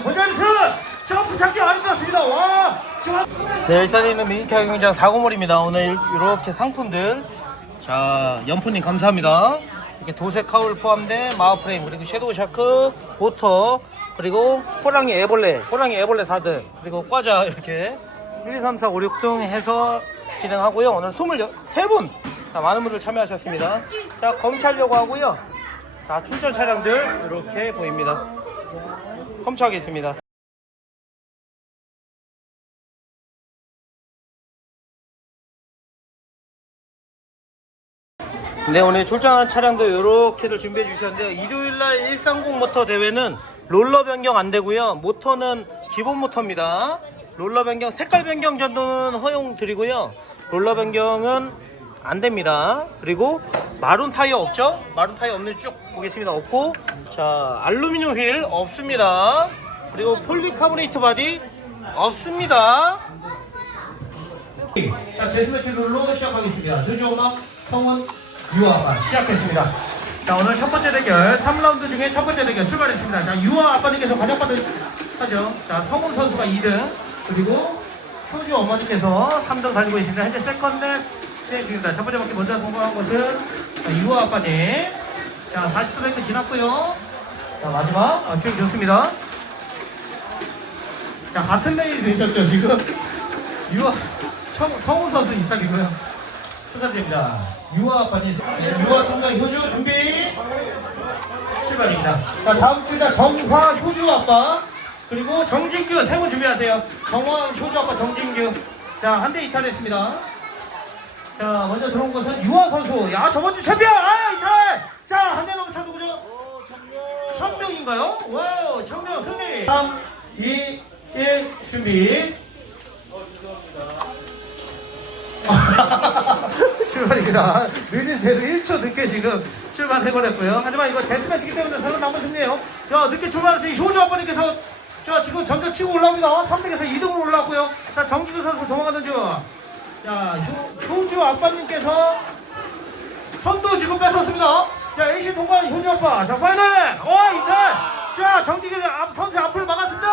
있습니다. 점프 작전 아름답습니다. 와, 네, 일산에 있는 미니카 경기장 사고몰입니다. 오늘 이렇게 상품들. 자, 연프님 감사합니다. 이렇게 도색 카울 포함된 마우프레임, 그리고 섀도우 샤크, 모터, 그리고 호랑이 애벌레, 호랑이 애벌레 4등, 그리고 과자 이렇게 1, 2, 3, 4, 5, 6등 해서 진행하고요. 오늘 23분! 자, 많은 분들 참여하셨습니다. 자, 검찰려고 하고요. 자, 출전 차량들 이렇게 보입니다. 검찰하겠습니다. 네 오늘 출전한 차량도 이렇게들 준비해 주셨는데요. 일요일날 130 모터 대회는 롤러 변경 안 되고요. 모터는 기본 모터입니다. 롤러 변경 색깔 변경 정도는 허용 드리고요. 롤러 변경은 안 됩니다 그리고 마룬 타이어 없죠 마룬 타이어 없는 쭉 보겠습니다 없고 자 알루미늄 휠 없습니다 그리고 폴리카보네이트 바디 없습니다 자, 데스매치 룰로 시작하겠습니다. 조지 엄마, 성훈, 유아 시작했습니다. 자, 오늘 첫 번째 대결, 3라운드 중에 첫 번째 대결 출발했습니다. 자, 유아 아빠님께서 가장받을 하죠. 자, 성훈 선수가 2등, 그리고 효주 어머니께서 3등 달리고 있습니다. 현재 세컨드 진행 중입니다. 첫 번째 바퀴 먼저 통과한 것은 자, 유아 아빠님. 자, 40도 뱅크 지났고요. 자, 마지막, 아, 주행 좋습니다. 자, 같은 레인이 되셨죠, 지금? 유아, 성, 성우 선수 이탈이고요. 축하드립니다. 유아 아빠님, 유아 총장 효주 준비 출발입니다. 자, 다음 주자 정화 효주 아빠 그리고 정진규 세 분 준비하세요. 정화 효주 아빠 정진규. 자, 한 대 이탈했습니다. 자, 먼저 들어온 것은 유아 선수. 야, 저번 주 챔피언! 아, 이탈! 자, 한대 넘은 차 누구죠? 천명인가요? 와우, 천명 승리! 3, 2, 1, 준비. 출발입니다. 늦은 제로 1초 늦게 지금 출발해버렸고요. 하지만 이거 데스매치기 때문에 서로 남은 승리예요. 자, 늦게 출발하신 효주 아빠님께서 자, 지금 전격 치고 올라옵니다. 3등에서 2등으로 올라왔고요. 자, 정기도 선수 도망가는 중. 자, 효, 효주 아빠님께서 선도 지금 뺏었습니다. 자, AC 통과한 효주 아빠. 자, 파이널! 와, 이탈! 자, 정기도 앞, 선수 앞을 막았습니다.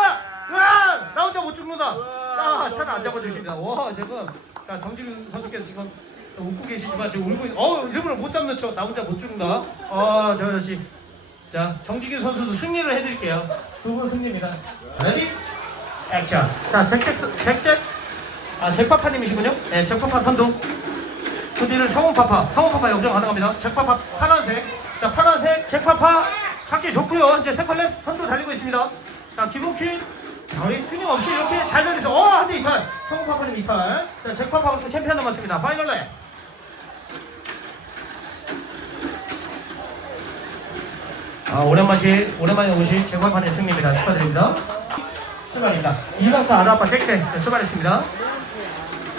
으아! 나 혼자 못 죽는다. 자, 차를 안 잡아주십니다. 와, 지금. 자, 정기근 선수께서 지금 웃고 계시지만 지금 울고 있, 어, 일부러 못 잡는 척. 나 혼자 못 죽는다. 아, 저 역시. 자, 정기근 선수도 승리를 해드릴게요. 두 분 승리입니다. 레디? 액션. 자, 잭잭, 잭잭. 아, 잭파파님이시군요. 네, 잭파파 선두. 그 뒤를 성훈파파, 성훈파파 영정 가능합니다. 잭파파 파란색, 자 파란색 잭파파 찾기 좋고요. 이제 세컨랩 선두 달리고 있습니다. 자 기본키 우리 튜닝 없이 이렇게 잘 달려서 어한대 이탈, 성훈파파님 이탈. 자 잭파파가 또 챔피언 남았습니다. 파이널랩. 아 오랜만에 오랜만에 오신 잭파파님 승리입니다. 축하드립니다. 출발입니다. 이박카 아라파 잭잭 네, 출발했습니다.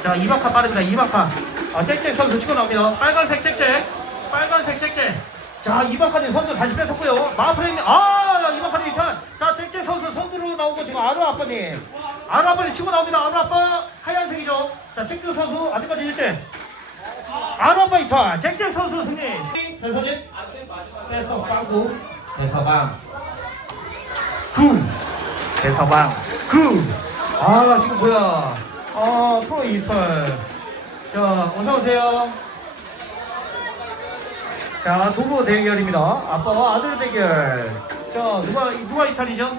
자, 이박카 빠릅니다. 이박카. 아, 잭잭 선수 치고 나옵니다. 빨간색 잭잭. 빨간색 잭잭. 자, 이박카님 선수 다시 뺏었고요. 마프레님, 아, 이박카님 일단. 자, 잭잭 선수 선두로 나오고 지금 아르 아빠님. 아르 아빠님 치고 나옵니다. 아르 아빠 하얀색이죠. 자, 잭잭 선수 아직까지 1대. 아르 아빠 이탈. 잭잭 선수 승리. 배서진. 뺏어 빵구. 배서방. 굿. 배서방. 굿. 아, 지금 뭐야. 아, 프로 이탈. 자, 어서오세요. 자, 두부 대결입니다. 아빠와 아들 대결. 자, 누가, 누가 이탈이죠?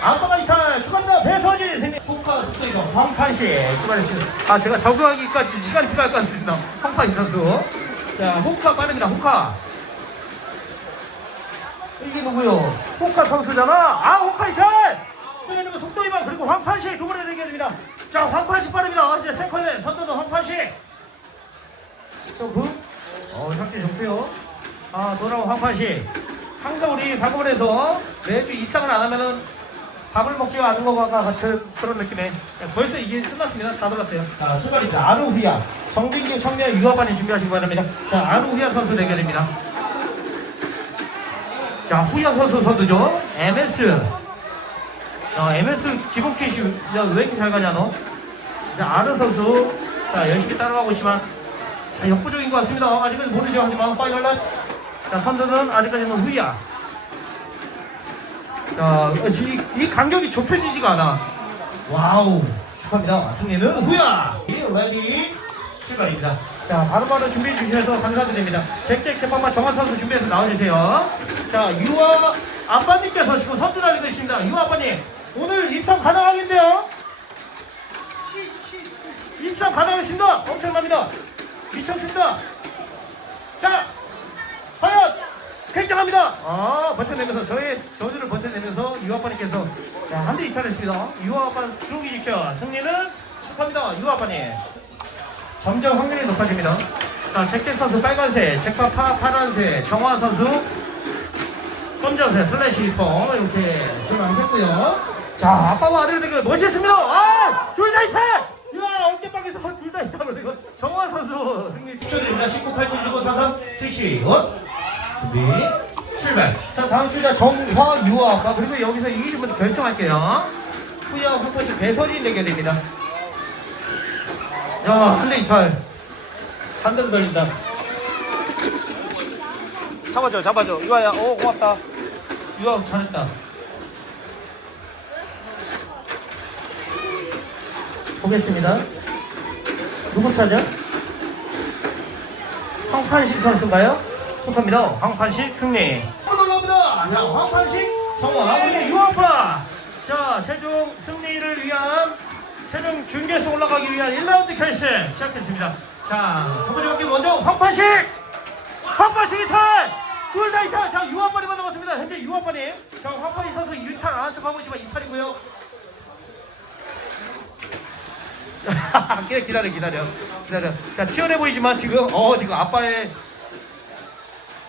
아빠가 이탈! 축하합니다! 배서진! 생님 포카 스테이거 황판씨 출발했습니다. 아, 제가 적응하기까지 시간이 필요할 것 같습니다. 황판 선수. 자, 호카 빠릅니다. 호카. 이게 누구요? 호카 선수잖아. 아, 호카 이탈! 저희는 속도 위반 그리고 황판시 두 번의 대결입니다. 자, 황판시 빠릅니다. 이제 세컨맨 선두는 황판시. 점프. 어, 상태 좋고요. 아, 돌아온 황판시. 항상 우리 사고원에서 매주 입상을 안 하면은 밥을 먹지 않은 것과 같은 그런 느낌에 네, 벌써 이게 끝났습니다. 다 돌았어요. 자, 출발입니다. 아루후야. 정진규 청년 유학반이 준비하시기 바랍니다. 자, 아루후야 선수 대결입니다. 자, 후야 선수 선두죠. MS. 어, MS 기본 캐시 야, 왜 이렇게 잘 가냐 너? 자 아르 선수 자 열심히 따라가고 있지만 자, 역부족인 것 같습니다. 아직은 모르죠 하지만 파이널 날. 자 선두는 아직까지는 후야. 자, 이, 이 간격이 좁혀지지가 않아. 와우. 축하합니다. 승리는 후야. 레디 출발입니다. 자, 바로바로 준비해 주셔서 감사드립니다. 잭잭 제빵만 정한 선수 준비해서 나와주세요. 자, 유아 아빠님께서 지금 선두 달리고 있습니다. 유아 아빠님, 오늘 입상 가능하겠는데요? 입상 가능하겠습니다. 엄청납니다. 미쳤습니다. 자, 과연 굉장합니다. 아, 버텨내면서 저의 저주를 버텨내면서 유아빠님께서 자, 한대 이탈했습니다. 유아빠 들어오기 직전 승리는 축하합니다. 유아빠님. 점점 확률이 높아집니다. 자, 잭잭 선수 빨간색, 잭파파 파란색, 정화 선수 검정색 슬래시 리퍼 이렇게 출발하셨고요. 자, 아빠와 아들 대결 멋있습니다. 아, 둘다 이탈! 이야, 어깨빵에서 둘다 이탈을 이거 정화 선수 승리 축하드립니다. 19, 87, 19, 43, 트위시, 원. 준비, 출발. 자, 다음 주자 정화, 유아 아빠 그리고 여기서 이기신 분들 결정할게요. 후야 후퍼시 배선이 대결입니다. 야, 한대 이탈. 한 대로 걸린다. 잡아줘, 잡아줘. 유아야, 오, 고맙다. 유아 잘했다. 보겠습니다. 누구 차죠? 황판식 선수인가요? 축하합니다. 황판식 승리. 올라옵니다. 자, 황판식 성원 아버지 유아파. 자, 최종 승리를 위한 최종 준결승 올라가기 위한 1라운드 결승 시작했습니다. 자, 첫 번째 경기 먼저 황판식! 황판식 이탈! 둘다 이탈! 자, 유아빠님만 남았습니다. 현재 유아빠님. 자, 황판식 선수 이탈 안한 척하고 있지만 이탈이고요. 기다려, 기다려, 기다려. 기다려. 자, 치열해 보이지만 지금, 어, 지금 아빠의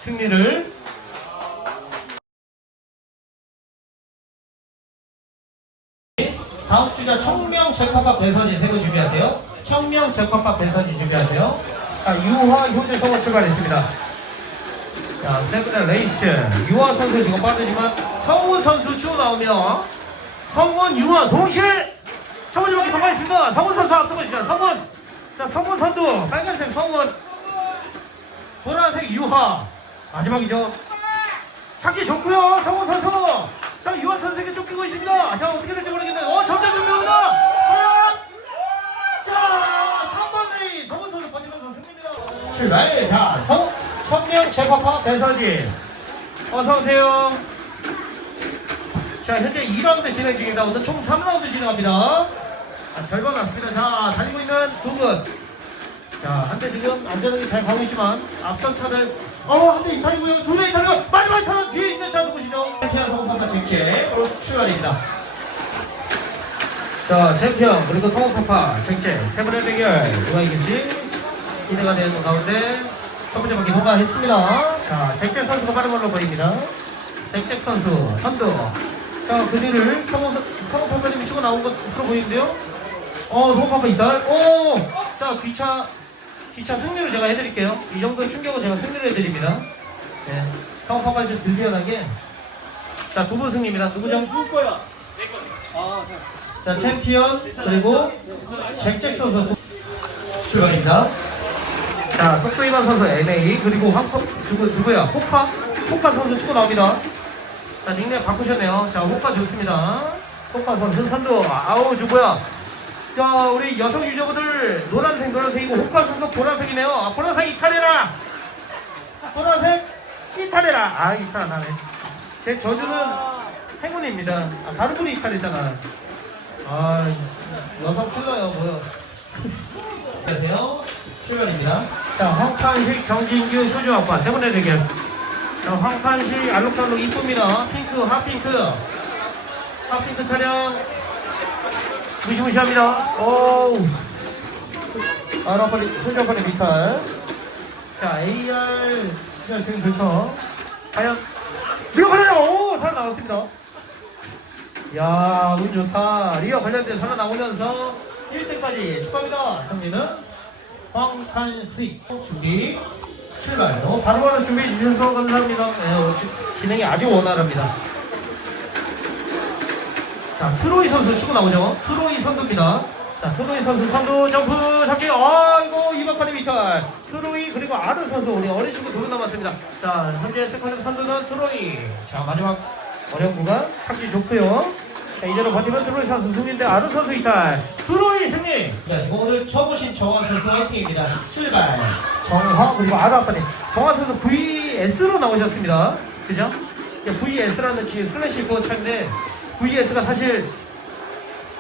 승리를 다음 주자 청명 잭팟밥 배서지 세분 준비하세요. 청명 잭팟밥 배서지 준비하세요. 자, 유화 효준 성호 출발했습니다. 자, 세븐의 레이스. 유화 선수 지금 빠르지만 성훈 선수 치고 나옵니다. 성훈, 유화 동시에 첫 번째 바퀴 통과했습니다. 성훈 선수 앞서고 있습니다. 성훈. 자, 성훈 선두. 빨간색 성훈. 보라색 유화. 마지막이죠. 착지 좋고요. 성훈 선수. 자, 유한 선수에게 쫓기고 있습니다. 자, 어떻게 될지 모르겠네요. 어, 점점 준비합니다. 과연! 자, 3번 레인. 성훈 선수 번지면서 승리입니다. 출발. 자, 성, 천명 제파파 배서진. 어서오세요. 자, 현재 2라운드 진행 중입니다. 오늘 총 3라운드 진행합니다. 아, 절반 왔습니다. 자, 달리고 있는 두 분. 자, 한 대 지금 안전하게 잘 가고 있지만 앞선 차들 어, 한 대 이탈이고요. 두 대 이탈이고 마지막 이탈은 뒤에 있는 차 누구시죠? 챔피언 성우파파 잭제 출발입니다. 자, 챔피언 그리고 성우파파 잭제 세 분의 대결 누가 이길지 기대가 되는 가운데 첫 번째 바퀴 통과했습니다. 자, 잭제 선수가 빠른 걸로 보입니다. 잭잭 선수 선두. 자, 그 뒤를 성우 성우파파님이 치고 나온 것으로 보이는데요. 어, 성우파파 이탈. 오, 자, 귀차 기차 승리를 제가 해드릴게요. 이 정도 충격은 제가 승리를 해드립니다. 네. 상업화까지 좀 든든하게. 자, 두 분 승리입니다. 누구죠? 누구 거야? 내 거. 아, 자. 자, 챔피언, 그리고 잭잭 선수 출발입니다. 자, 속도이반 선수 MA, 그리고 황퍼, 누구, 누구야? 호카? 호카 선수 치고 나옵니다. 자, 닉네임 바꾸셨네요. 자, 호카 좋습니다. 호카 선수 선두. 아우, 누구야? 자, 우리 여성 유저분들 노란색, 노란색이고 호카 선수 보라색이네요. 아, 보라색 이탈해라! 보라색 이탈해라! 아, 이탈 안 하네. 제 저주는 행운입니다. 아, 다른 분이 이탈했잖아. 아, 여성 킬러요, 뭐요. 안녕하세요. 출발입니다. 자, 황판식 정진규 소주 아빠 세 번째 대결. 자, 황판식 알록달록 이쁩니다. 핑크, 핫핑크. 핫핑크 차량. 무시무시합니다. 오우. 소주 아빠의 미탈. 자, AR. 자, 지금 좋죠. 과연. 리어 걸려요! 오! 살아나왔습니다. 야, 운 좋다. 리어 관련된 살아나오면서 1등까지 축하합니다. 승리는 황판식 준비 출발. 어, 바로 바로 준비해 주셔서 감사합니다. 네, 진행이 아주 원활합니다. 자, 트로이 선수 치고 나오죠. 트로이 선두입니다. 자, 트로이 선수 선두 점프 잡기. 아이고, 이박하니 미탈. 트로이 그리고 아르 선수 우리 어린 친구 두 분 남았습니다. 자, 현재 세컨드 선두는 트로이. 자, 마지막 어려운 구간 착지 좋고요 자 이대로 버티면 드로이 선수 승리인데 아르 선수 이탈 드로이 승리 자 지금 오늘 쳐보신 정화 선수 화이팅입니다 출발 정화 그리고 아르 아빠님 정화 선수 VS로 나오셨습니다 그죠? VS라는 지금 슬래시 그 차인데 VS가 사실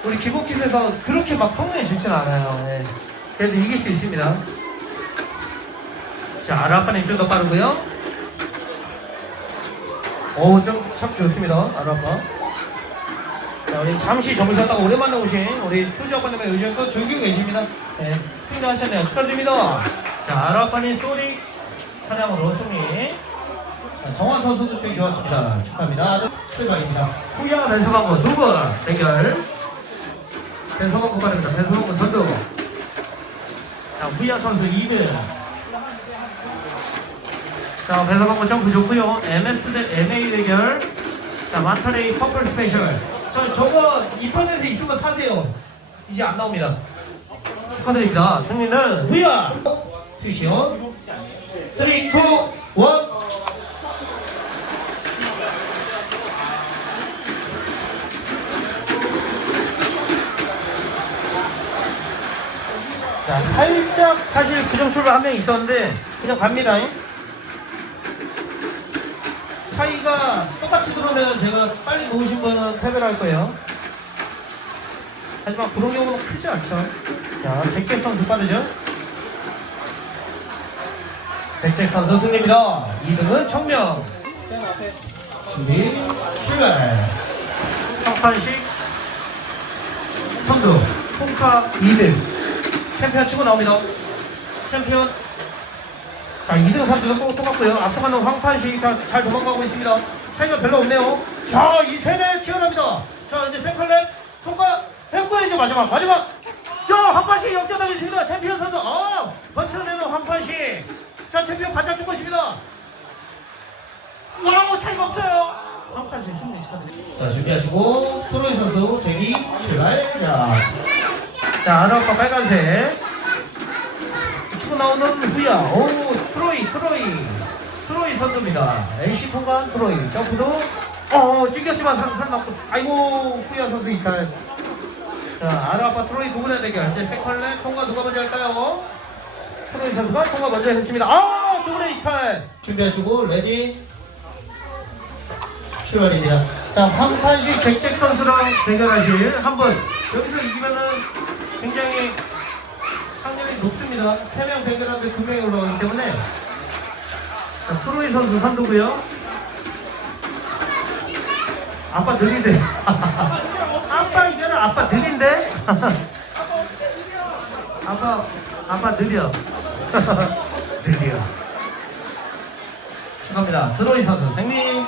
우리 기복kit에서 그렇게 막 성능이 좋진 않아요 네. 그래도 이길 수 있습니다 자 아빠님 좀 더 빠르고요 오, 좀, 참 좋습니다. 아라파. 자, 우리 잠시 접으셨다가 오랜만에 오신 우리 투지 아빠님의 의견 또 즐기고 계십니다. 네, 승리하셨네요. 축하드립니다. 자, 아라파님 쏘리 사냥으로 승리. 자, 정환 선수도 수익 좋았습니다. 축하합니다. 출발입니다. 후야 벤서방구 누구 대결. 벤서방구 빠릅니다. 벤서방구 선두. 자, 후야 선수 2등. 자, 배서방고 점프 좋고요. MS 대 MA 대결. 자, 만타레이 퍼플 스페셜. 저, 저거 인터넷에 있으면 사세요. 이제 안 나옵니다. 축하드립니다. 승리는 후야! 투시온. 3, 2, 1. 자, 살짝 사실 부정 출발 한 명 있었는데, 그냥 갑니다. 차이가 똑같이 들어오면 제가 빨리 놓으신 분은 패배를 할 거예요. 하지만 그런 경우는 크지 않죠. 자, 잭잭 선수 빠르죠? 잭잭 선수 승리입니다. 2등은 청명. 준비, 출발. 평판식, 선두, 콩카 2등. 챔피언 치고 나옵니다. 챔피언 자, 2등 3등은 또 똑같고요. 앞서가는 황판식이 다잘 도망가고 있습니다. 차이가 별로 없네요. 자, 이 세대 치열합니다. 자, 이제 세컨랩 통과 해보야죠 마지막. 마지막. 자, 황판식 역전하고 있습니다. 챔피언 선수. 아, 버텨내는 황판식. 자, 챔피언 바짝 죽고 있습니다. 와우, 차이가 없어요. 황판식 승리 축하드립니다. 자, 준비하시고, 프로이 선수 대기 출발. 자, 자, 아나파 빨간색. 치고 나오는 후야. 오, 트로이, 트로이. 트로이 선수입니다. NC 통과한 트로이. 점프도, 어, 산, 산 맞고, 아이고, 후야 선수 이탈. 자, 아라파 트로이 누구나 대결. 이제 세컨렛 통과 누가 먼저 할까요? 트로이 선수가 통과 먼저 했습니다. 아, 누구나 이탈. 준비하시고, 레디. 출발입니다. 자, 황판식 잭잭 선수랑 대결하실 한 분. 여기서 이기면은 굉장히 확률이 높습니다. 3명 대결하는데 2명이 올라가기 때문에 자, 프로이 선수 선두고요. 아빠 느린데. 아빠 이제는 아빠 느린데? 아빠 아빠 느려. 느려. 축하합니다. 드로이 선수 승리.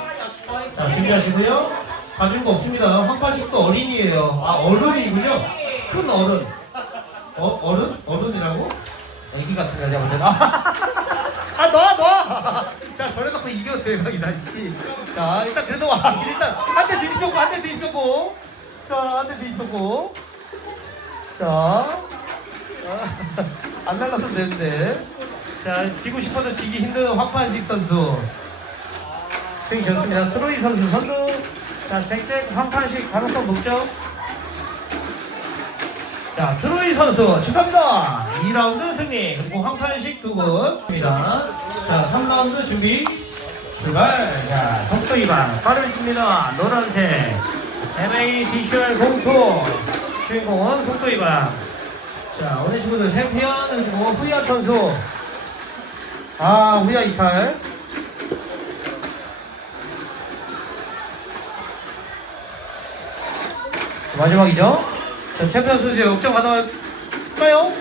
자 준비하시고요. 봐준 거 없습니다. 황파식도 어린이에요. 아 어른이군요. 큰 어른. 어, 어른? 어른이라고? 애기 제가 볼 때는. 아, 놔, 놔! 자, 저래 놓고 이겨 대박이다, 씨. 자, 일단 그래도 와. 일단, 한 대 뒤집혔고, 한 대 뒤집혔고. 자, 한 대 뒤집혔고. 자. 아, 안 날랐으면 되는데. 자, 지고 싶어도 지기 힘든 황판식 선수. 승리 좋습니다. 트로이 선수 선두. 자, 잭잭 황판식 가능성 높죠? 자, 트로이 선수 축하합니다. 2라운드 승리. 그리고 황판식 두 분입니다. 자, 3라운드 준비. 출발. 자, 속도 위반. 빠르입니다. 노란색. MA 비주얼 공통. 주인공은 속도 위반. 자, 오늘 친구들 챔피언 그리고 후야 선수. 아, 후야 이탈. 마지막이죠? 자, 챔피언 선수 역전 가능할까요?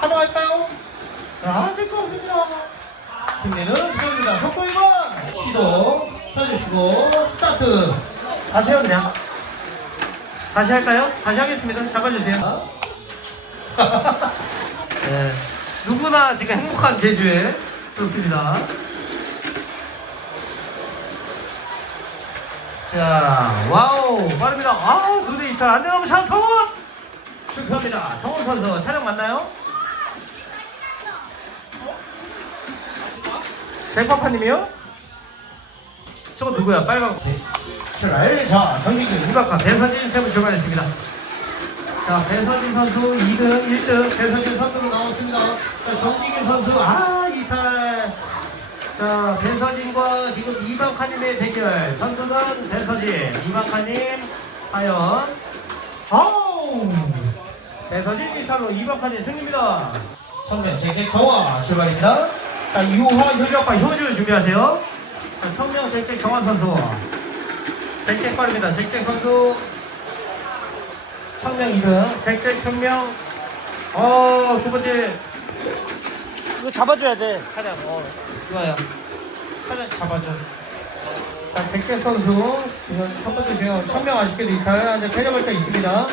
가능할까요? 아, 될 것 같습니다. 승리는 축하드립니다. 속도 위반! 시도 펴주시고, 스타트! 다시 해요, 그냥. 다시 할까요? 다시 하겠습니다. 잡아주세요. 네. 누구나 지금 행복한 제주에 좋습니다. 자, 와우, 빠릅니다. 아우, 눈에 이탈 안 되면 샤성원! 축하합니다. 정원 선수, 촬영 맞나요? 잭파파님이요? 저거 누구야? 빨간 거. 출발. 자, 정진규, 이박하, 배서진 세분 출발했습니다. 자, 배서진 선수 2등, 1등, 배서진 선수로 나왔습니다. 자, 정진규 선수, 아, 이탈. 자, 배서진과 지금 이박하님의 대결. 선수는 배서진, 이박하님, 과연. 아우! 배서진 이탈로 이박하님 승리입니다. 성명, 잭잭 정화 출발입니다. 자, 유화, 효주아빠 효주 준비하세요. 자, 성명, 잭잭 정화 선수. 잭잭 빠릅니다. 잭잭 선수. 청명 2등, 잭잭 청명. 어, 두 번째, 이거 잡아줘야 돼 차량 어. 좋아요. 차량 잡아줘. 자, 잭잭 선수. 지금 첫 번째 중요 청명 아쉽게도 이탈. 이제 패자 발작 있습니다.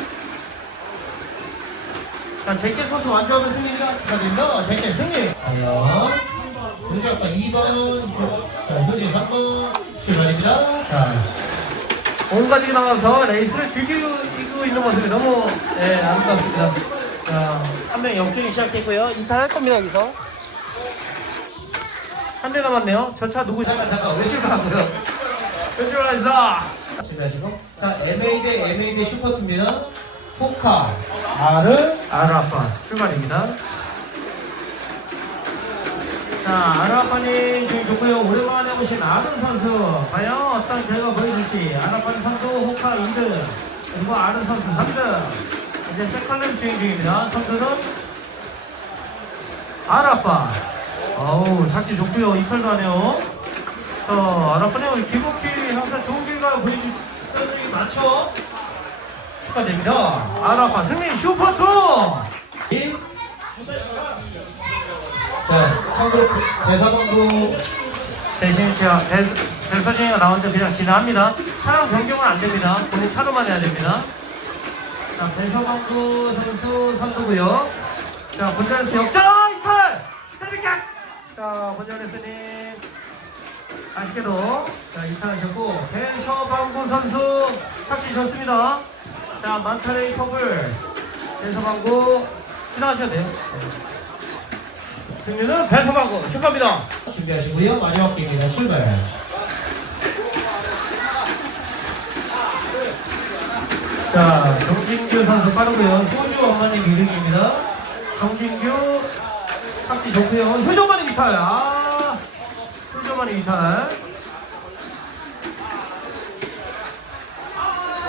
자, 잭잭 선수 완주하면 승리입니다. 축하드립니다. 잭잭 승리. 과연, 효주 아빠 2번, 자, 효주 3번 출발입니다. 자, 온 가족이 나와서 레이스를 즐기고 있는 모습이 너무 네, 아름답습니다. 자, 한 명 역전이 시작했고요. 이탈할 겁니다 여기서 한 대 남았네요. 저 차 누구? 잠깐 잠깐 왜 출발하고요? 왜 출발했어? 준비하시고 자 MA 대 MA 대 슈퍼투입니다. R R 아빠 출발입니다. 자 아빠님 지금 좋고요. 오랜만에 오신 아른 선수 과연 어떤 결과 보여줄지 아빠님 선수 호카 2등 그리고 아른 선수 3등 이제 세컨램 주행 중입니다. 선수는 아라빠. 어우, 착지 좋고요. 이탈도 하네요. 자, 아라빠님 우리 기복기 항상 좋은 결과 보여주셨던 적이 많죠? 축하드립니다. 아라빠 승리 슈퍼투! 이- 자, 참고로 대사방도 대신 제가 대, 대사진이가 나오는데 그냥 지나갑니다. 차량 변경은 안 됩니다. 본인 차로만 해야 됩니다. 자, 배서방구 선수 선두고요. 자, 본전에서 역전 이탈! 짜리깍! 자, 본전에서님 아쉽게도 자, 이탈하셨고 배서방구 선수 착지 좋습니다. 자, 만타레이 퍼블 배서방구 지나가셔야 돼요. 승리는 배서방구 축하합니다. 준비하시고요. 마지막 게임입니다. 출발. 자, 정진규 선수 빠르고요. 효주 엄마님 2등입니다. 정진규 착지 좋고요. 엄마님 이탈. 아, 엄마님 이탈.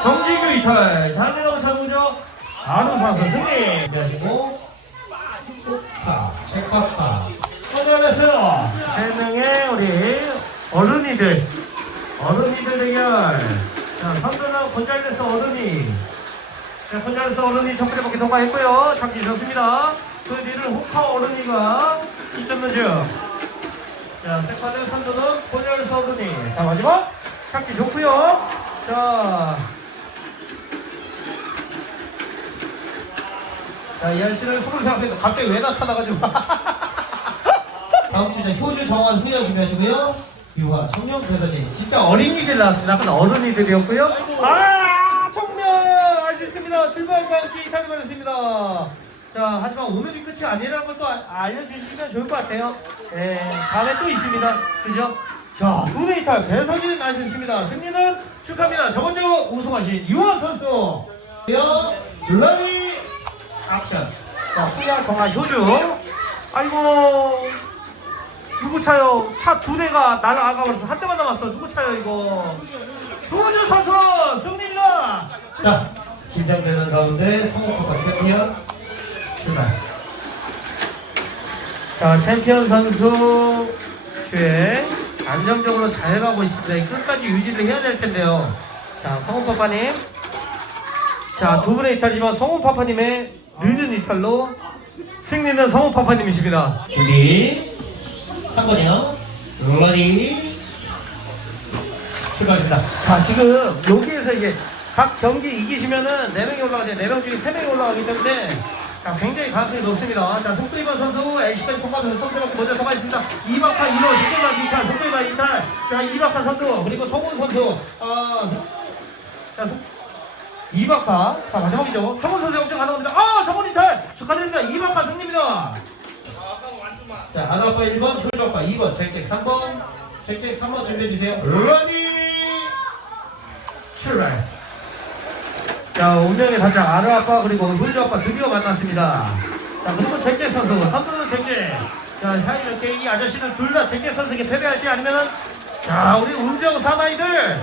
정진규 이탈. 장민호. 아는 선수 승리. 준비하시고. 파, 체크파. 선언했어요. 세 명의 우리 어른이들. 어른이들 대결. 자, 선수는 곤잘레스 어른이. 자, 곤잘레스 어른이 첫 번째 바퀴 통과했고요. 참기 좋습니다. 그 뒤를 호카 어른이가 2점 넣죠. 자, 세컨드 선수는 곤잘레스 어른이. 자, 마지막. 착지 좋고요. 자. 자, 이한 씨는 속으로 생각해도 갑자기 왜 나타나가지고. 다음 주자 효주 정환 후여 준비하시고요. 유화 청년 배서진 진짜 어린이들 나왔습니다. 아까 어른이들이었고요. 아 청년 아쉽습니다. 출발과 함께 이탈을 받았습니다. 자 하지만 오늘이 끝이 아니라는 걸 또 알려주시면 좋을 것 같아요. 예, 다음에 또 있습니다. 그죠? 자, 눈의 이탈 배서진 아쉽습니다. 승리는 축하합니다. 저번 주 우승하신 유한 선수. 요블 액션. 자, 후야 정한 효주. 아이고. 누구 차요? 차 두 대가 날아가 버려서 한 대만 남았어. 누구 차요 이거? 도주 선수 승리입니다. 자, 긴장되는 가운데 성공과 챔피언 출발. 자, 챔피언 선수 주행 안정적으로 잘 가고 있습니다. 끝까지 유지를 해야 될 텐데요. 자, 성훈파파님. 자, 두 분의 이탈이지만 성훈파파님의 늦은 이탈로 승리는 성훈파파님이십니다. 준비. 3번이요. 롤러리. 출발입니다. 자, 지금 여기에서 이게 각 경기 이기시면은 4명이 올라가죠. 4명 중에 3명이 올라가기 때문에 자, 굉장히 가능성이 높습니다. 자, 송크리반 선수 LC까지 통과하면서 송크리반 먼저 통과했습니다. 이박하 1호, 송크리반 이탈, 송크리반 이탈. 자, 이박하 선수, 그리고 성훈 선수. 아, 자, 송- 이박하. 자, 마지막이죠. 성훈 선수 역전 가능합니다. 아, 성훈 이탈! 축하드립니다. 이박하 승리입니다. 자, 아나빠 1번, 효주아빠 2번, 잭잭 3번, 잭잭 3번 준비해주세요. 러니! 출발. 자, 운명의 단장 아르 아빠 그리고 효주 아빠 드디어 만났습니다. 자, 그리고 잭잭 선수, 선두는 잭잭. 자, 자, 이렇게 이 아저씨는 둘 다 잭잭 선수에게 패배할지 아니면은, 자, 우리 운정 사나이들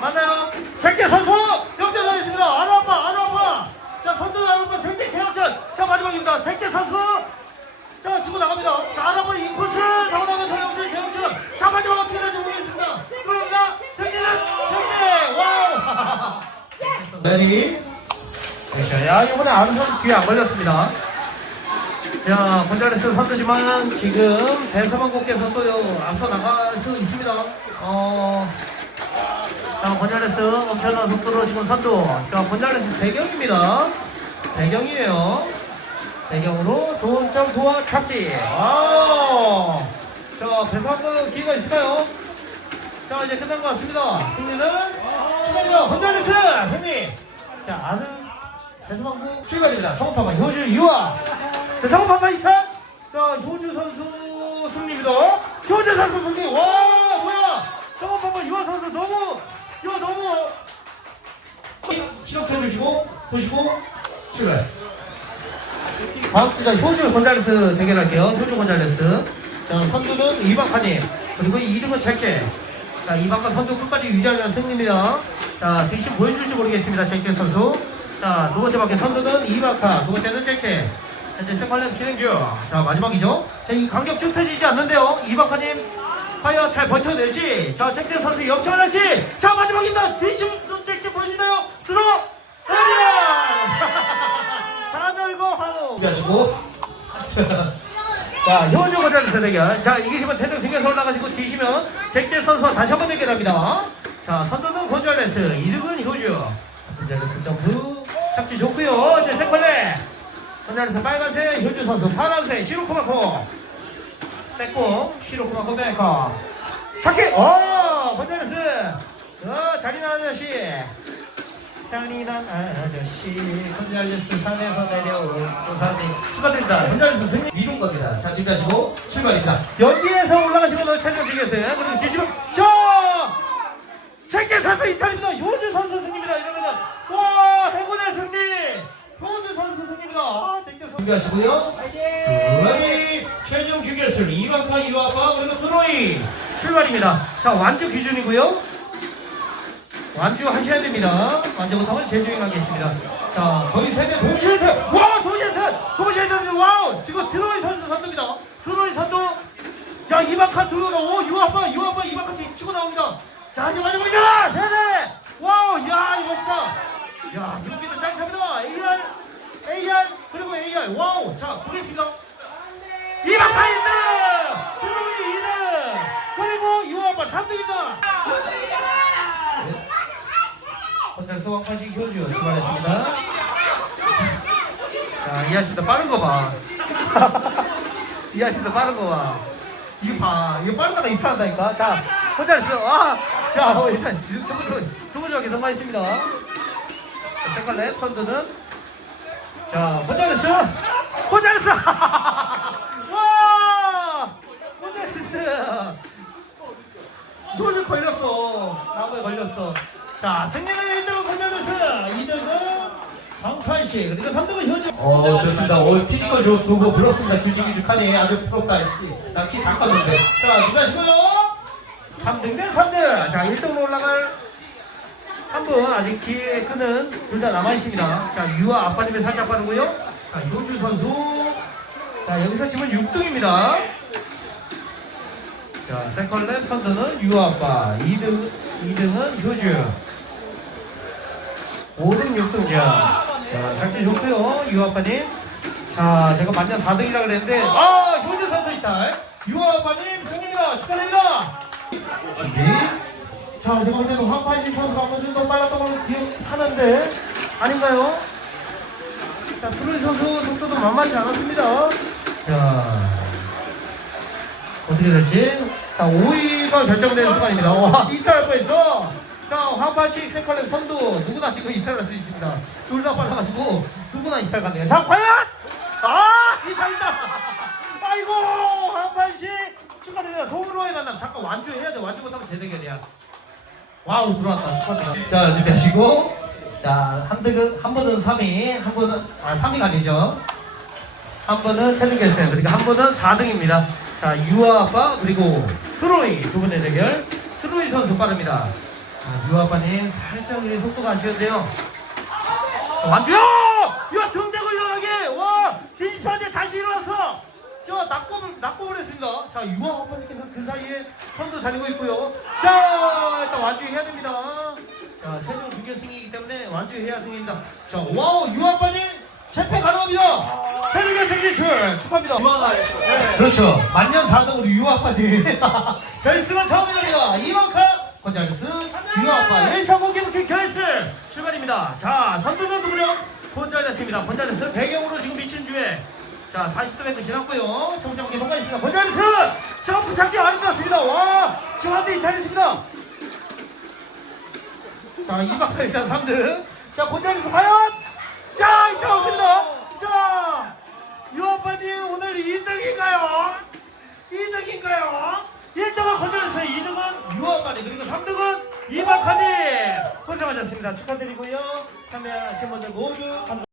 만나요. 잭잭 선수 역전하겠습니다. 아르 아빠, 아르 아빠. 자, 선두 아르 아빠 잭잭 제역전. 자, 마지막입니다. 잭잭 선수. 자, 치고 나갑니다. 자, 아르 아빠 인코스 나가다가 저역전 제역전. 자, 마지막 어떻게 될지 모르겠습니다. 그러나 승리는 잭잭. 와우. 레디 액션 야 이번에 아르선 뒤에 안 걸렸습니다 자 곤잘레스 선두지만 지금 벤서만국께서 또 앞서 나갈 수 있습니다 어, 자 곤잘레스 엄청난 속도로 지금 선두 자 곤잘레스 배경입니다 배경이에요 배경으로 좋은 점 도와 착지 아, 자 벤서만국 기회가 있을까요? 자 이제 끝난 것 같습니다. 승리는 축하드립니다. 혼잘레스 승리. 자 아는 대성방구 출발입니다. 성파파 효주 유아. 자 성파파 2편. 자 효주 선수 승리입니다. 효주 선수 승리. 와 뭐야? 성파파 유아 선수 너무 이거 너무 실업해 주시고 보시고 출발. 다음 주자 효주 곤잘레스 대결할게요. 효주 곤잘레스. 자, 선두는 이박하님. 그리고 이름은 잭잭. 자, 이박하 선두 끝까지 유지하면 승리입니다. 자, 뒷심 보여줄지 모르겠습니다. 잭잭 선수. 자, 두 번째 바퀴 선두는 이박하. 두 번째는 잭잭. 현재 세팔렘 진행 중. 자, 마지막이죠. 자, 이 간격 쭉 펴지지 않는데요. 이박하님. 과연 잘 버텨낼지. 자, 잭잭 선수 역전을 할지. 자, 마지막입니다. 뒷심 잭잭 보여주나요? 들어! 에리안! 좌절고 환호. 준비하시고. 자, 효주 고자리스 대결. 자, 이기시면 최종 중에서 올라가시고 지시면 잭잭 선수와 다시 한번 대결합니다. 자, 선두는 곤잘레스, 2등은 효주. 곤잘레스 점프 착지 좋고요. 이제 세컨레. 곤잘레스 빨간색, 효주 선수 파란색, 시로코마코. 뺏고, 시로코마코 뺏고. 착지! 어, 곤잘레스. 어, 잔인한 아저씨. 잔인한 아저씨. 곤잘레스 산에서 내려온 조사님. 축하드립니다. 곤잘레스 승리 이룬 겁니다. 자 준비하시고 출발입니다. 여기에서 올라가시고 너 촬영 되겠어요. 그리고 뒤지고 저! 세계 선수 이탈입니다. 요주 선수 승리입니다 이러면은 와 행운의 승리 요주 승리입니다 아, 준비하시고요 그리 최종 중결승 이만카 이와파 그리고 드로이 출발입니다 자 완주 기준이고요 완주 하셔야 됩니다. 완주부터는 재주행하겠습니다. 자, 거의 세대 동시에 대, 와, 동시에 대, 동시에 대, 와우! 지금 드로이 선수 선두입니다. 드로이 선두. 야, 이박한 들어오다. 오, 유아빠, 유아빠, 이박한 치고 나옵니다. 자, 지금 마지막이잖아! 세대! 와우, 야, 이거 멋있다. 야, 여기는 짱합니다. AR, AR, 그리고 AR. 와우! 자, 보겠습니다. 이박한 1등! 드로이 2등! 그리고 유아빠 3등입니다. 호텔 소방관식 효주 출발했습니다. 자, 이 아저씨도 빠른 거 봐. 이 아저씨도 빠른 거 봐. 이거 빠른 거가 이탈한다니까. 자, 호텔 스 아! 자, 어, 일단 두 번째, 두 번째 가게 성공했습니다. 세컨랩 선두는 자, 호텔스! 호텔스! 와! 호텔스! 조주 걸렸어. 나무에 걸렸어. 자, 승리는 1등은 권열레스, 2등은 방판씨, 그리고 3등은 효주. 어, 좋습니다. 오늘 피지컬 좋은 두부 불었습니다. 규직규직하니 아주 부럽다, 씨. 나키 닦았는데. 자, 준비하시고요. 3등 대 3등. 자, 1등으로 올라갈 한 분, 아직 기회 끄는 둘다 남아있습니다. 자, 유아 아빠님이 살짝 빠르고요. 자, 효주 선수. 자, 여기서 지금 6등입니다. 자, 세컨랩 선두는 유아빠, 2등, 2등은 효주. 5등, 6등, 자, 자, 작지 좋고요 유아빠님. 자, 제가 만년 4등이라 그랬는데, 아, 효주 선수 이탈. 유아빠님 승리입니다. 축하드립니다. 준비. 자, 볼 때는 황판신 선수가 한번 좀더 빨랐던 걸로 기억하는데, 아닌가요? 자, 프로리 선수 속도도 만만치 않았습니다. 자, 어떻게 될지. 자, 5위가 결정되는 순간입니다. 와, 이탈할 뻔했어. 자, 황파식 세컬렉 선두. 누구나 지금 이탈할 수 있습니다. 둘 다 빨라가지고, 누구나 이탈 가네요. 자, 과연! 아! 이탈이다! 아이고! 황파식 축하드립니다. 동으로의 만남. 잠깐 완주해야 돼. 완주 못하면 재대결이야. 와우 들어왔다. 축하드립니다. 자 준비하시고. 자한 분은 한 분은 3위 한 분은 아 3위가 아니죠. 한 분은 최종 결승 그리고 한 분은 4등입니다. 자 유아 아빠 그리고 트로이 두 분의 대결. 트로이 선수 빠릅니다. 자, 유아 아빠님 살짝 우리 속도가 아쉬운데요. 자, 완주야 야 등대고 일어나게 와 뒤집혔는데 다시 일어났어 저 낙법을 낙법을 했습니다. 자 유아 아빠님께서 그 사이에 선두 달리고 있고요. 자 일단 완주해야 됩니다. 자 최종 준결승이기 때문에 완주해야 승입니다. 자 와우 유아 아빠님 채택 가능합니다. 최종 결승 진출 축하합니다. 유아가 했어. 그렇죠. 만년 4등 우리 유아 아빠님 결승은 처음입니다. 이만큼 권장스 유아 아빠 1사고 기부팀 결승 출발입니다. 자 선두는 누구죠? 본자리스입니다. 본자리스 배경으로 지금 미친 주에 자 40도 뱅크 지났고요. 정정기 뭔가 있습니다. 본자리스 점프 착지 아름답습니다. 와 지금 한대 이탈했습니다. 자 이만큼 일단 3등. 자 본자리스 과연 자 이탈 없습니다. 자 유아빠님 오늘 2등인가요? 2등인가요? 1등은 건져주세요. 2등은 유아빠님 그리고 3등은 이박하님 고생하셨습니다. 축하드리고요. 참여하신 분들 모두 감사합니다.